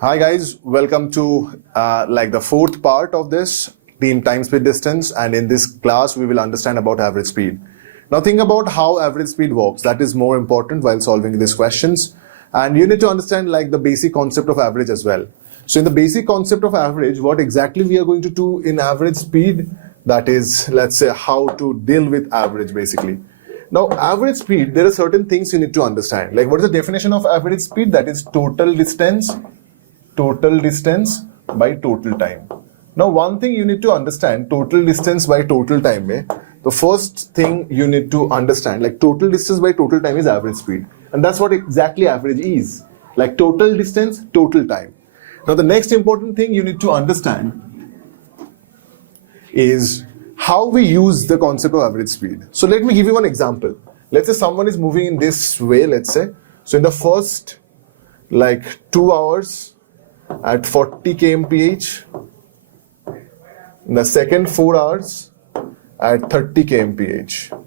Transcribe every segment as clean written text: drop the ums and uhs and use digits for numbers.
Hi guys, welcome to the fourth part of this team time speed distance, and in this class we will understand about average speed. Now think about how average speed works. That is more important while solving these questions, and you need to understand the basic concept of average as well. So in the basic concept of average, what exactly we are going to do in average speed, that is, let's say, how to deal with average basically. Now average speed, there are certain things you need to understand. Like, what is the definition of average speed? That is total distance by total time. Now one thing you need to understand, total distance by total time, the first thing you need to understand, total distance by total time is average speed, and that's what exactly average is, total distance, total time. Now the next important thing you need to understand is how we use the concept of average speed. So let me give you one example. Let's say someone is moving in this way, let's say. So in the first 2 hours at 40 kmph, in the second 4 hours at 30 kmph.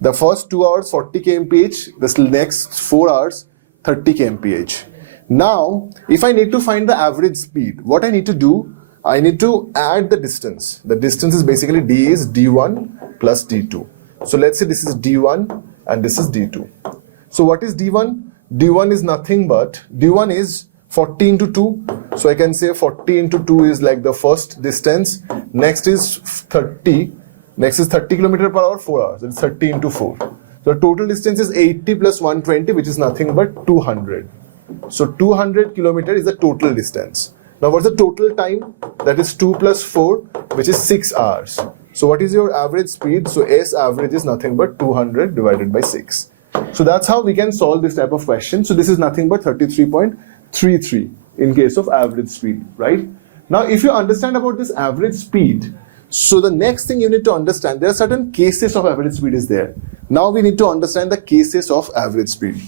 The first 2 hours 40 kmph, the next 4 hours 30 kmph. Now if I need to find the average speed, what I need to do, I need to add the distance. The distance is basically d is d1 plus d2. So let's say this is d1 and this is d2. So what is d1? d1 is nothing but, d1 is 40 into 2. So I can say 40 into 2 is the first distance. Next is 30. Next is 30 km per hour, 4 hours. It's 30 into 4. So the total distance is 80 plus 120, which is nothing but 200. So 200 km is the total distance. Now what's the total time? That is 2 plus 4, which is 6 hours. So what is your average speed? So S average is nothing but 200 divided by 6. So that's how we can solve this type of question. So this is nothing but 33.33 in case of average speed, right? Now if you understand about this average speed, so the next thing you need to understand, there are certain cases of average speed is there. Now we need to understand the cases of average speed.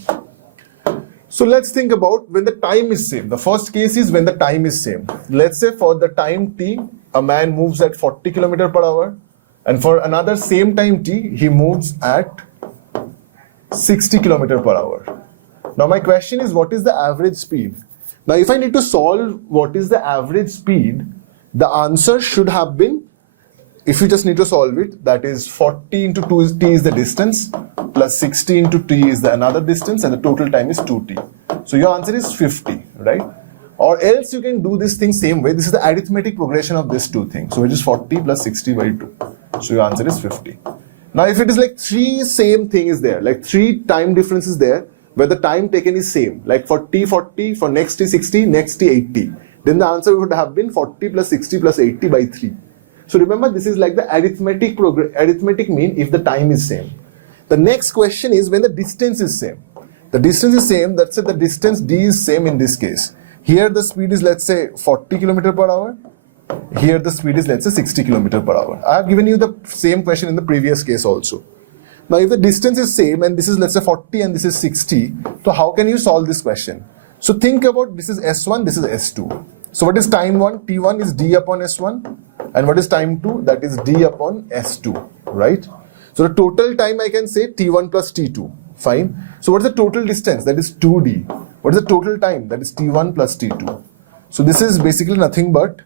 So let's think about when the time is same. The first case is when the time is same. Let's say for the time t, a man moves at 40 km per hour, and for another same time t, he moves at 60 km per hour. Now my question is, what is the average speed? Now if I need to solve what is the average speed, the answer should have been, if you just need to solve it, that is 40 into 2 is t is the distance, plus 60 into t is the another distance, and the total time is 2t. So your answer is 50, right? Or else you can do this thing same way. This is the arithmetic progression of these two things. So it is 40 plus 60 by 2. So your answer is 50. Now if it is three same thing is there, three time differences there, where the time taken is same, for t 40, for next t 60, next t 80, then the answer would have been 40 plus 60 plus 80 by 3. So remember, this is the arithmetic mean if the time is same. The next question is when the distance is same. The distance is same, let's say the distance d is same in this case. Here the speed is, let's say, 40 km per hour. Here the speed is, let's say, 60 km per hour. I have given you the same question in the previous case also. Now if the distance is same and this is, let's say, 40 and this is 60, so how can you solve this question? So think about, this is S1, this is S2. So what is time 1? T1 is d upon S1. And what is time 2? That is d upon S2, right? So the total time I can say T1 plus T2, fine. So what is the total distance? That is 2d. What is the total time? That is T1 plus T2. So this is basically nothing but,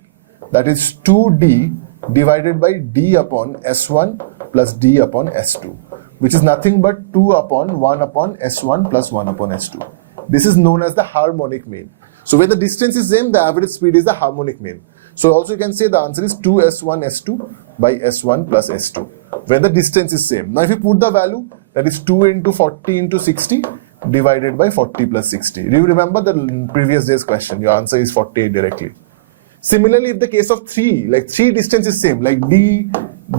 that is 2d divided by d upon S1 plus d upon S2, which is nothing but 2 upon 1 upon S1 plus 1 upon S2. This is known as the harmonic mean. So when the distance is same, the average speed is the harmonic mean. So also you can say the answer is 2s1 s2 by s1 plus s2 when the distance is same. Now if you put the value, that is 2 into 40 into 60 divided by 40 plus 60. Do you remember the previous day's question? Your answer is 48 directly. Similarly, if the case of 3, three distance is same, d,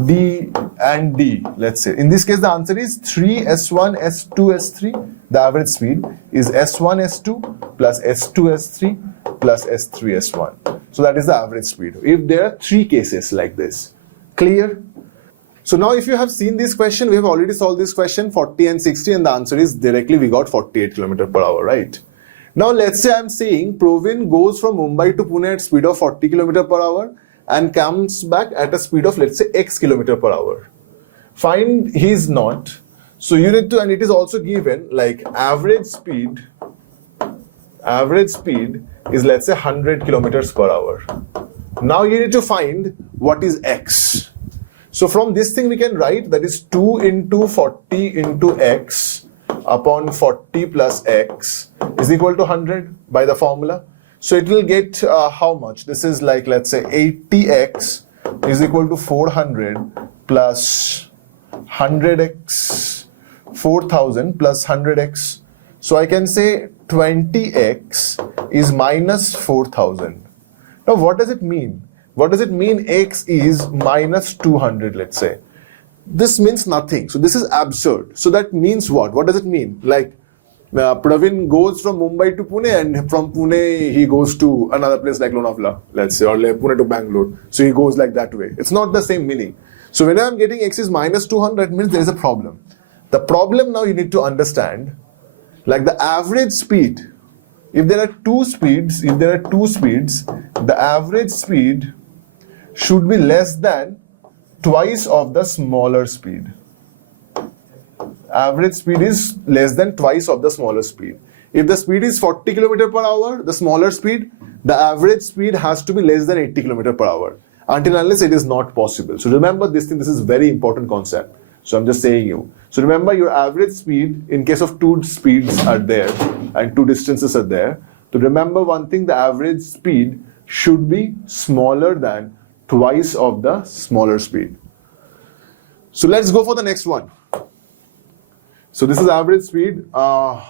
d and d, let's say. In this case the answer is 3s1 s2 s3. The average speed is s1 s2 plus s2 s3 plus s3 s1. So that is the average speed if there are 3 cases like this. Clear? So now if you have seen this question, we have already solved this question 40 and 60, and the answer is directly we got 48 km per hour, right? Now let's say I'm saying Provin goes from Mumbai to Pune at speed of 40 km per hour and comes back at a speed of, let's say, x km per hour. Find his not. So you need to, and it is also given average speed Average speed is, let's say, 100 kilometers per hour. Now you need to find what is x. So from this thing we can write that is 2 into 40 into x upon 40 plus x is equal to 100 by the formula. So it will get how much? This is like, let's say, 80x is equal to 400 plus 100x, 4000 plus 100x. So I can say 20x is minus 4000. Now what does it mean? What does it mean x is minus 200, let's say? This means nothing. So this is absurd. So that means what? What does it mean? Like Praveen goes from Mumbai to Pune, and from Pune he goes to another place like Lonavala, let's say, or like Pune to Bangalore. So he goes like that way. It's not the same meaning. So when I'm getting x is minus 200, it means there is a problem. The problem now you need to understand, like the average speed. If there are two speeds, the average speed should be less than twice of the smaller speed. Average speed is less than twice of the smaller speed. If the speed is 40 km per hour, the smaller speed, the average speed has to be less than 80 km per hour. Until unless it is not possible. So remember this thing, this is very important concept. So I'm just saying you. So remember your average speed, in case of two speeds are there and two distances are there. So remember one thing, the average speed should be smaller than twice of the smaller speed. So let's go for the next one. So this is average speed. Now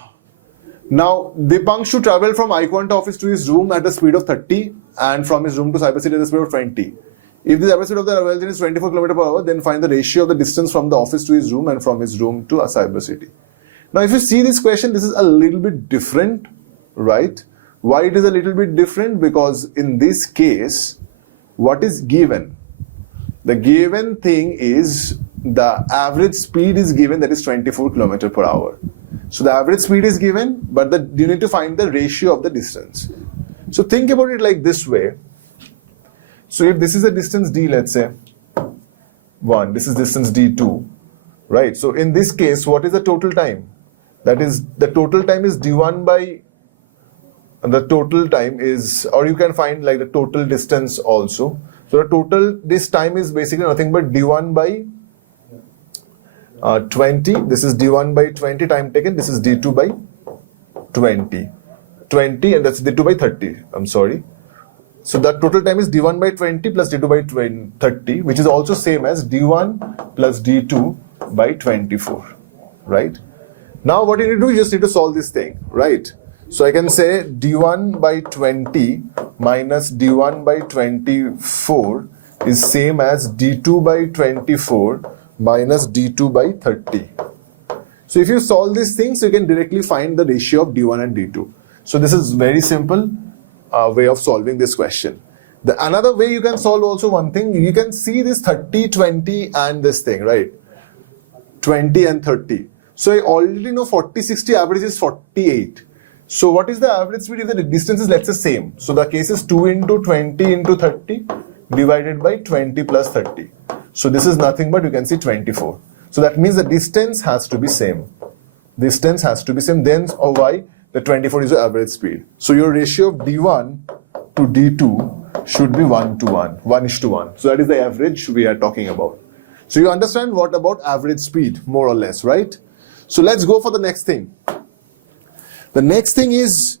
Dipanshu traveled from iQuanta office to his room at a speed of 30 and from his room to Cyber City at a speed of 20. If the average speed of the travel is 24 km per hour, then find the ratio of the distance from the office to his room and from his room to a Cyber City. Now if you see this question, this is a little bit different, right? Why it is a little bit different? Because in this case, what is given? The given thing is the average speed is given, that is 24 km per hour. So the average speed is given, but you need to find the ratio of the distance. So think about it like this way. So if this is a distance d, let's say 1, this is distance d2, right? So in this case, what is the total time? That is, the total time is d1 by, the total time is, or you can find like the total distance also. So the total, this time is basically nothing but d1 by 20. This is d1 by 20 time taken. This is d2 by 20. 20 and that's d2 by 30. I'm sorry. So the total time is d1 by 20 plus d2 by 30, which is also same as d1 plus d2 by 24, right? Now what you need to do, you just need to solve this thing, right? So I can say d1 by 20 minus d1 by 24 is same as d2 by 24 minus d2 by 30. So if you solve these things, you can directly find the ratio of d1 and d2. So this is very simple way of solving this question. Another way you can solve also one thing, you can see this 30, 20 and this thing, right? 20 and 30. So I already know 40, 60 average is 48. So what is the average speed if the distance is, let's say, same? So the case is 2 into 20 into 30 divided by 20 plus 30. So this is nothing but you can see 24. So that means the distance has to be same. Distance has to be same. Then why? The 24 is the average speed. So your ratio of d1 to d2 should be 1 to 1, 1:1. So that is the average we are talking about. So you understand what about average speed, more or less, right? So let's go for the next thing. The next thing is,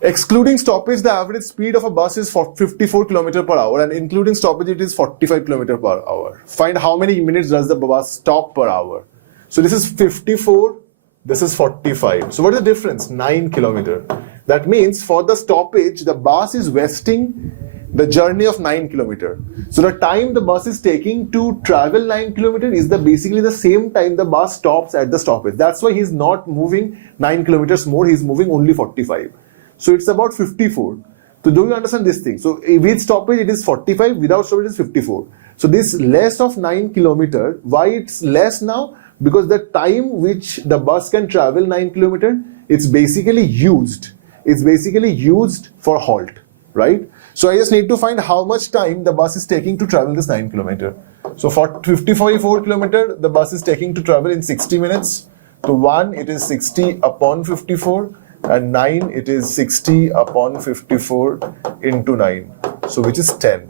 excluding stoppage, the average speed of a bus is 54 km per hour and including stoppage it is 45 km per hour. Find how many minutes does the bus stop per hour. So this is 54, this is 45. So what is the difference? 9 km. That means for the stoppage, the bus is wasting the journey of 9 km. So the time the bus is taking to travel 9 km is basically the same time the bus stops at the stoppage. That's why he's not moving 9 km more, he's moving only 45. So it's about 54. So do you understand this thing? So with stoppage it is 45, without stoppage it is 54. So this less of 9 km, why it's less now? Because the time which the bus can travel 9 km, it's basically used. It's basically used for halt, right? So I just need to find how much time the bus is taking to travel this 9 km. So for 54 km, the bus is taking to travel in 60 minutes. So 1, it is 60 upon 54. and 9 it is 60 upon 54 into 9, so which is 10.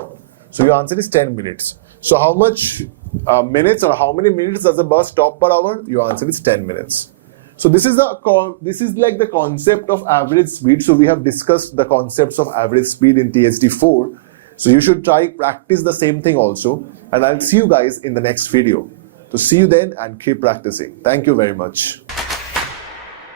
So your answer is 10 minutes. So how much minutes, or how many minutes does the bus stop per hour? Your answer is 10 minutes. So this is like the concept of average speed. So we have discussed the concepts of average speed in THD4. So you should practice the same thing also, and I'll see you guys in the next video. So see you then and keep practicing. Thank you very much.